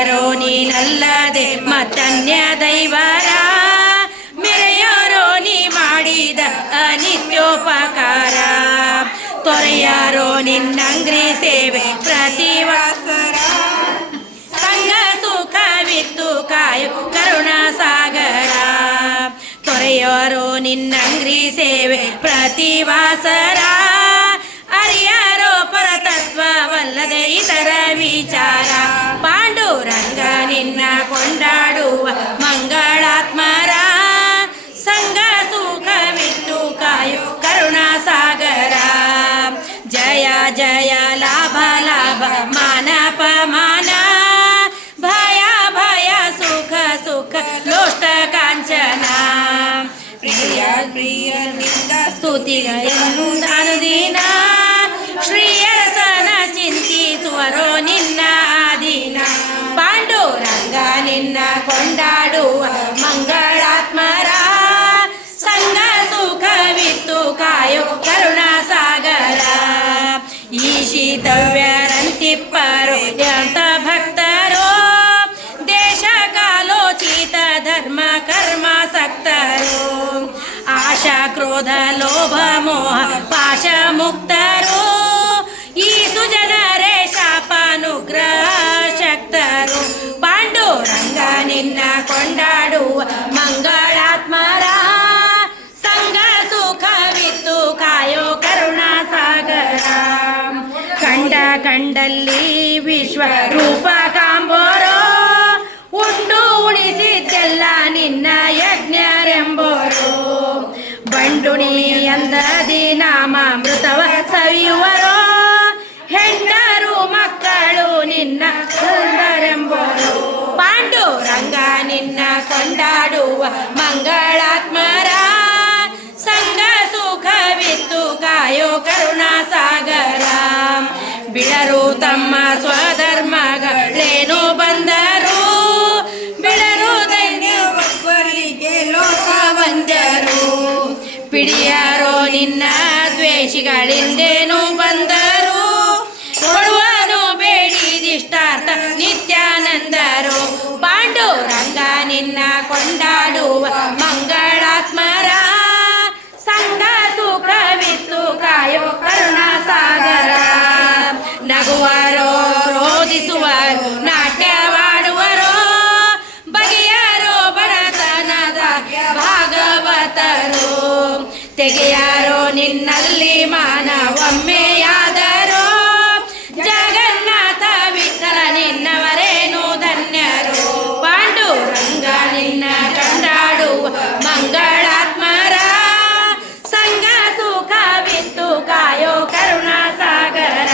ಯಾರೋ ನೀನಲ್ಲದೆ ಮತ್ತನ್ಯ ದೈವರ ಮೆರೆಯಾರೋ ನೀ ಮಾಡಿದ ಅನಿತ್ಯೋಪಕಾರ ತೊರೆಯಾರೋ ನಿನ್ನಂಗ್ರಿ ಸೇವೆ ಪ್ರತಿವಾಸರ ಸಂಗ ಸುಖವಿತ್ತು ಕಾಯು ಕರುಣಾ ಸಾಗರ ತೊರೆಯಾರೋ ನಿನ್ನಂಗ್ರಿ ಸೇವೆ ಪ್ರತಿವಾಸರ ಅರಿಯಾರೋ ಪರತತ್ವವಲ್ಲದೆ ಇತರ ವಿಚಾರ ಪಾಂಡುರಂಗ ನಿನ್ನ ಕೊಂಡಾಡುವ ಮಂಗಳಾತ್ಮರ ಸಂಗ ಸುಖವಿತ್ತು ಕಾಯು ಕರುಣಾ ಸಾಗರ ಜಯ ಜಯ ಲಾಭ ಲಾಭ ಮಾನ ಪಮಾನ ಭಯ ಭಯ ಸುಖ ಸುಖ ಲೋಷ್ಟ ಕಾಂಚನ ಪ್ರಿಯ ಪ್ರಿಯನಿಂದ ಸ್ತುತಿಗಳನ್ನು ಅನುದಿನ ಶ್ರೀಯರಸನ ಚಿಂತಿಸುವರೋ ನಿನ್ನ ಆದೀನ ಪಾಂಡುರಂಗ ನಿನ್ನ ಕೊಂಡಾಡುವ ಮಂಗಳಾತ್ಮರ ಸಂಗ ಸುಖವಿತ್ತು ಕಾಯೋ ಕರುಣಾ ಸಾಗರ ಈಶಿತವ್ಯರಂತಿಪ್ಪರೋ ಎಂತ ಭಕ್ತರೋ ದೇಶ ಕಾಲೋಚಿತ ಧರ್ಮ ಕರ್ಮ ಸಕ್ತರೋ ಆಶಾ ಕ್ರೋಧ ಲೋಭ ಮೋಹ ಪಾಶ ಮುಕ್ತರು ಈ ಸುಜನರೇ ಶಾಪಾನುಗ್ರಹ ಶಕ್ತರು ಪಾಂಡುರಂಗ ನಿನ್ನ ಕೊಂಡಾಡುವ ಮಂಗಳಾತ್ಮರ ಸಂಗ ಸುಖವಿತ್ತು ಕಾಯೋ ಕರುಣಾ ಸಾಗರ ಕಂಡ ಕಂಡಲ್ಲಿ ವಿಶ್ವ ರೂಪ ಕಾಂಬೋರೋ ಉಂಡು ಉಳಿಸಿದ್ದೆಲ್ಲ ನಿನ್ನ ಯಜ್ಞರೆಂಬೋರು ಬಂಡುಣಿ ಅಂದದಿ ನಾಮಾಮೃತವ ಸವಿಯುವರೋ ಹೆಂಡರು ಮಕ್ಕಳು ನಿನ್ನ ಸುಂದರೆಂಬೋರು ಪಾಂಡುರಂಗ ನಿನ್ನ ಕೊಂಡಾಡುವ ಮಂಗಳಾತ್ಮರ ಸಂಗ ಸುಖವಿತ್ತು ಕಾಯೋ ಕರುಣಾ ಸಾಗರ ಬಿಡರು ತಮ್ಮ ಸ್ವಧರ್ಮಗಳೇನು ಬಂದರು ಬಿಡರು ದೈವರಿಗೆ ಲೋಕ ಬಂದರು ಪಿಡಿಯಾರೋ ನಿನ್ನ ದ್ವೇಷಿಗಳಿಂದೇನು ಬಂದರು ಕೊಡುವನು ಬೇಡಿದಿಷ್ಟಾರ್ಥ ನಿತ್ಯಾನಂದರು ಪಾಂಡುರಂಗ ನಿನ್ನ ಕೊಂಡಾಡುವ ಮಂಗಳಾತ್ಮರ ಸಂಗ ಸುಖವಿತ್ತು ಕಾಯೋ ಕರುಣಾ ಸಾಗರ ನಗುವರೋ ರೋಧಿಸುವರು ನಾಟ್ಯವಾಡುವರೋ ಬಗೆಯಾರೋ ಬಡತನದ ಭಾಗವತರು ತೆಗೆಯಾರೋ ನಿನ್ನಲ್ಲಿ ಮಾನವೊಮ್ಮೆಯಾದರೋ ಜಗನ್ನಾಥ ವಿಠಲ ನಿನ್ನವರೇನು ಧನ್ಯರು ಪಾಂಡುರಂಗ ನಿನ್ನ ಕೊಂಡಾಡುವ ಮಂಗಳಾತ್ಮರ ಸಂಗ ಸುಖವಿತ್ತು ಕಾಯೋ ಕರುಣಾ ಸಾಗರ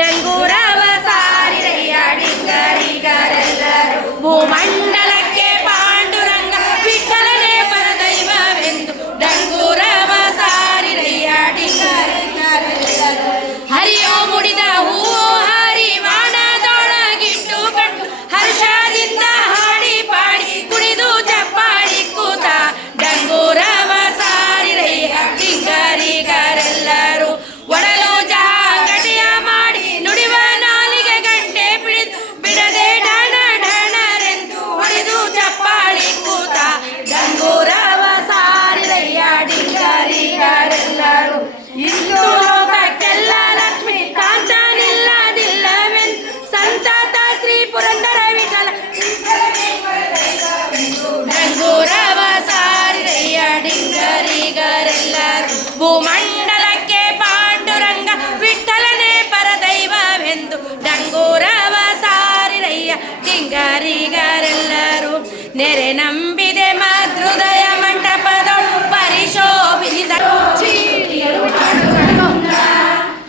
ಡಂಗೂರವ ಸಾರಿರಯ್ಯ ಡಿಂಗರಿಗರೆಲ್ಲರೂ ಭೂಮಂಡಲಕ್ಕೆ ಪಾಂಡುರಂಗ ವಿಠಲನೇ ಪರದೈವವೆಂದು ಡಂಗೂರವ ಸಾರಿರಯ್ಯ ಡಿಂಗರಿಗರೆಲ್ಲರೂ ಹರಿಯೋ ಮುಡಿದ ಹೂವು ಹರಿವಾಣದೊಳಗಿಟ್ಟು ಕಂಡು ಹರ್ಷದಿಂದ ಹಾಡಿ ಪಾಡಿ ಕುಣಿದು ಚಪ್ಪಾಡಿ ಕೂತ ಡಂಗೂರವ ಸಾರಿರಯ್ಯ ಡಿಂಗರಿಗರೆಲ್ಲರೂ ಒಡಲು ಜಾಗಟಿಯ ಮಾಡಿ ನುಡಿವ ನಾಲಿಗೆ ಗಂಟೆ ಬಿಡದೆ ಡಣ ಡಣರೆಂದು ಹೊಡೆದು ಚಪ್ಪಾಳಿ ಕೂತ ಡಂಗೂರವ ಸಾರಿರಯ್ಯ ಡಿಂಗರಿಗರೆಲ್ಲರೂ ಇಂದು ಲೋಕಕ್ಕೆಲ್ಲ ಲಕ್ಷ್ಮಿ ಕಾಂಚನಿಲ್ಲದಿಲ್ಲವೆಂದು ಸಂತತ ಶ್ರೀ ಪುರಂದರ ವಿಠಲ ಡಂಗೂರವ ಸಾರಿರಯ್ಯ ಡಿಂಗರಿಗರೆಲ್ಲರೂ ಭೂಮಂಡಲಕ್ಕೆ ಪಾಂಡುರಂಗ ವಿಠಲನೇ ಪರದೈವವೆಂದು ಡಂಗೂರವ ಸಾರಿರಯ್ಯ ಡಿಂಗರಿಗರೆಲ್ಲರೂ ನೆರೆ ನಂಬಿದೆ ಮಧೃದಯ ಮಂಟಪದೊಳು ಪರಿಶೋಭಿಸಿದ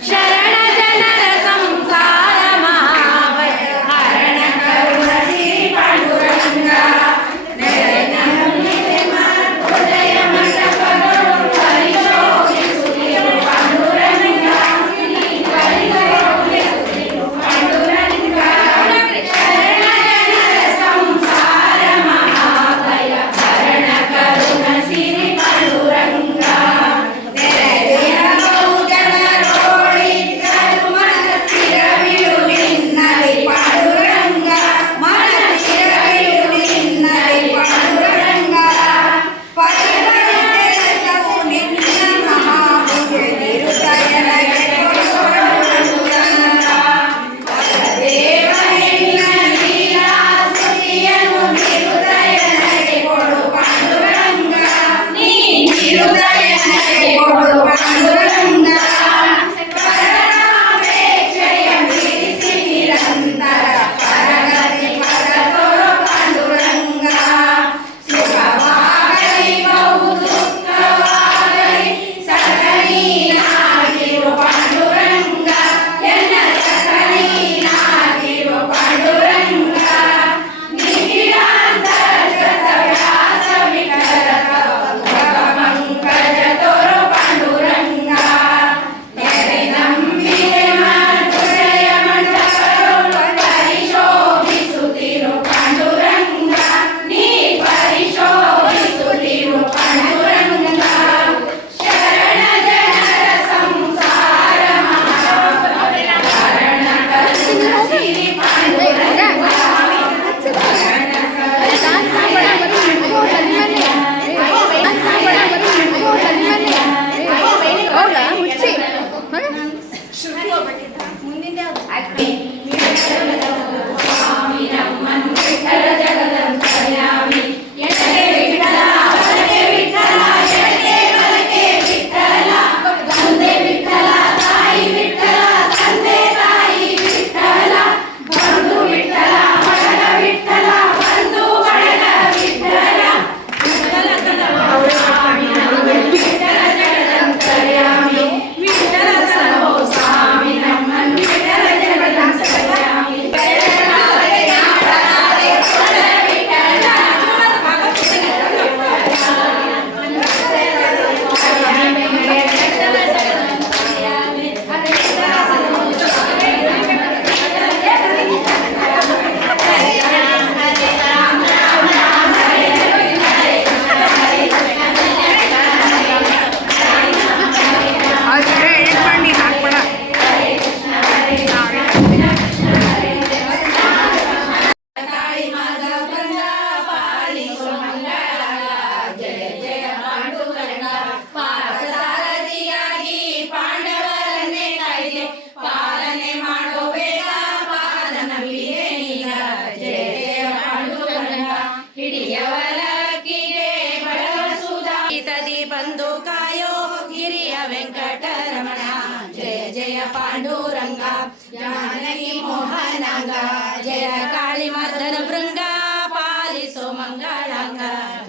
ಶರಣ ಜನರ ಸಂಸಾರ ಮಹಾಭಯ ಹರಣ ಕರುಣ ಶ್ರೀ ಪಾಂಡುರಂಗ ನೆರೆ ನಂಬಿದೆ ಮಧೃದಯ ಮಂಟಪದೊಳು ಪರಿಶೋಭಿಸುತ್ತಿರು ಪಾಂಡುರಂಗ ಪಾಂಡುರಂಗ ಶರಣ ಜನರ ಸಂಸಾರ ಮಹಾಭಯ ಸ್ವಾಮಿ ನಮ್ಮನ್ನು ವಿಠಲ ಜಗದಂತರ್ಯಾಮಿ ಎಡಗೆ ವಿಠಲ ಬಲಗೆ ವಿಠಲ ಎಡಗೆ ಬಲಗೆ ವಿಠಲ ತಂದೆ ವಿಠಲ ತಾಯಿ ವಿಠಲ ತಂದೆ ತಾಯಿ ವಿಠಲ ಬಂಧು ವಿಠಲ ಬಳಗ ವಿಠಲ ಬಂಧು ಬಳಗ ವಿಠಲ ವಿಠಲ ಸ್ವಾಮಿ ನಮ್ಮನ್ನು ವಿಠಲ ಜಗದಂತರ್ಯಾಮಿ ವಿಠಲ ಸಲಹೋ ಸ್ವಾಮಿ ನಮ್ಮನ್ನು ವಿಠಲ ಜಗದಂತರ್ಯಾಮಿ ಪಾಲನೆ ಮಾಡೋ ಬೇಗ ಪಾಲನ ಬೀರೇಗ ಜಯ ಜಯ ಪಾಂಡುರಂಗ ಹಿಡಿಯವಲಕ್ಕಿಗೆ ಬಳವ ಸುಧಾಯಿತದಿ ಬಂದು ಕಾಯೋ ಗಿರಿಯ ವೆಂಕಟರಮಣ ಜಯ ಜಯ ಪಾಂಡುರಂಗ ಜಾನಕಿ ಮೋಹನಾಂಗ ಜಯ ಕಾಳಿ ಮರ್ದನ ಭೃಂಗ ಪಾಲಿಸೋ ಮಂಗಳಾಂಗ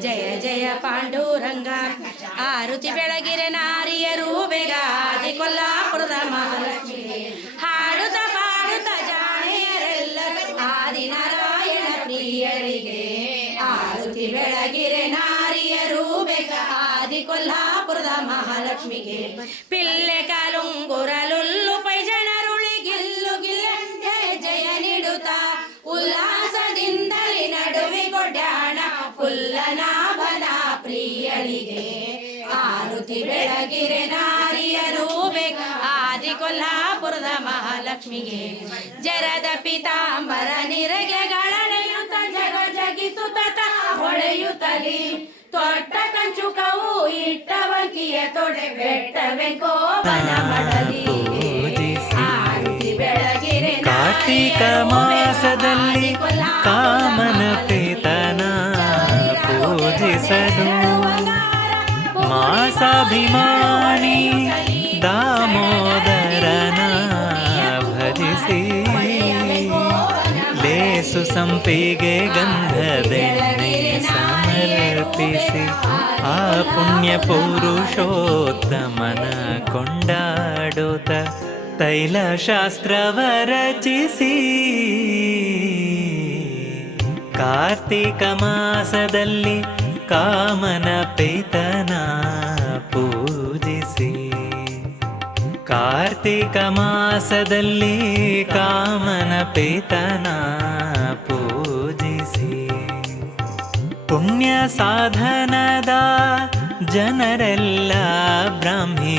ಜಯ ಜಯ ಪಾಂಡುರಂಗ ಆರುಚಿ ಬೆಳಗಿರೆ ನಾರಿಯರು ಬೇಗ ಆದಿ ಕೊಲ್ಲಾಪುರದ ಮಹಾಲಕ್ಷ್ಮಿ ಹಾಡುತ್ತ ಪಾಡುತ್ತ ಜಾಣೆಯರೆಲ್ಲರೂ ಆದಿನಾರಾಯಣ ಪ್ರಿಯರಿಗೆ ಆರುತಿ ಬೆಳಗಿರೆ ನಾರಿಯರು ಬೇಗ ಆದಿ ಕೊಲ್ಲಾಪುರದ ಮಹಾಲಕ್ಷ್ಮಿಗೆ ಪಿಲ್ಲೆ ಕಾಲುಂಗುರಲುಲ್ಲು ಪೈ ಜನರುಳಿ ಗಿಲ್ಲು ಗಿಲ್ಲೆ ಜಯ ಜಯ ನೀಡುತ್ತ ಉಲ್ಲಾಸದಿಂದಲಿ ನಡುವೆ ಕೊಡ್ಯಾಣ ಪುಲ್ಲನಾಭನ ಪ್ರಿಯಳಿಗೆ ಆರುತಿ ಬೆಳಗಿರೆ ನಾರಿಯರು ಬೇಗ ಆದಿ ಕೊಲ್ಲಾಪುರದ ಮಹಾಲಕ್ಷ್ಮಿಗೆ ಜರದ ಪೀತಾಂಬರ ನಿರಗೆಗಳನೆಯುತ್ತ ಜಗ ಜಗಿಸುತ್ತ ಹೊಳೆಯುತ್ತಲಿ ತೊಟ್ಟ ಕಂಚುಕವು ಇಟ್ಟವಂಕಿಯ ತೊಡೆ ಬೆಟ್ಟವೆ ಕೋಪನ ಮಡಲಿ ಆರುತಿ ಬೆಳಗಿರೆ ಕಾರ್ತಿಕ ಮಾಸದಲ್ಲಿ ಕಾಮನ ಪೇತನ ಪೂಜಿಸಲು ಮಾಸಾಭಿಮಾನಿ ದಾಮೋದರನ ಭಜಿಸಿ ಲೇಸು ಸಂಪಿಗೆ ಗಂಧದೆಣ್ಣೆ ಸಮರ್ಪಿಸಿ ಆ ಪುಣ್ಯ ಪುರುಷೋತ್ತಮನ ಕೊಂಡಾಡುತ್ತ ತೈಲಶಾಸ್ತ್ರವ ರಚಿಸಿ ಕಾರ್ತಿಕ ಮಾಸದಲ್ಲಿ ಕಾಮನ ಪೇತನ ಪೂಜಿಸಿ ಕಾರ್ತಿಕ ಮಾಸದಲ್ಲಿ ಕಾಮನ ಪೇತನ ಪೂಜಿಸಿ ಪುಣ್ಯ ಸಾಧನದ ಜನರೆಲ್ಲ ಬ್ರಾಹ್ಮಿ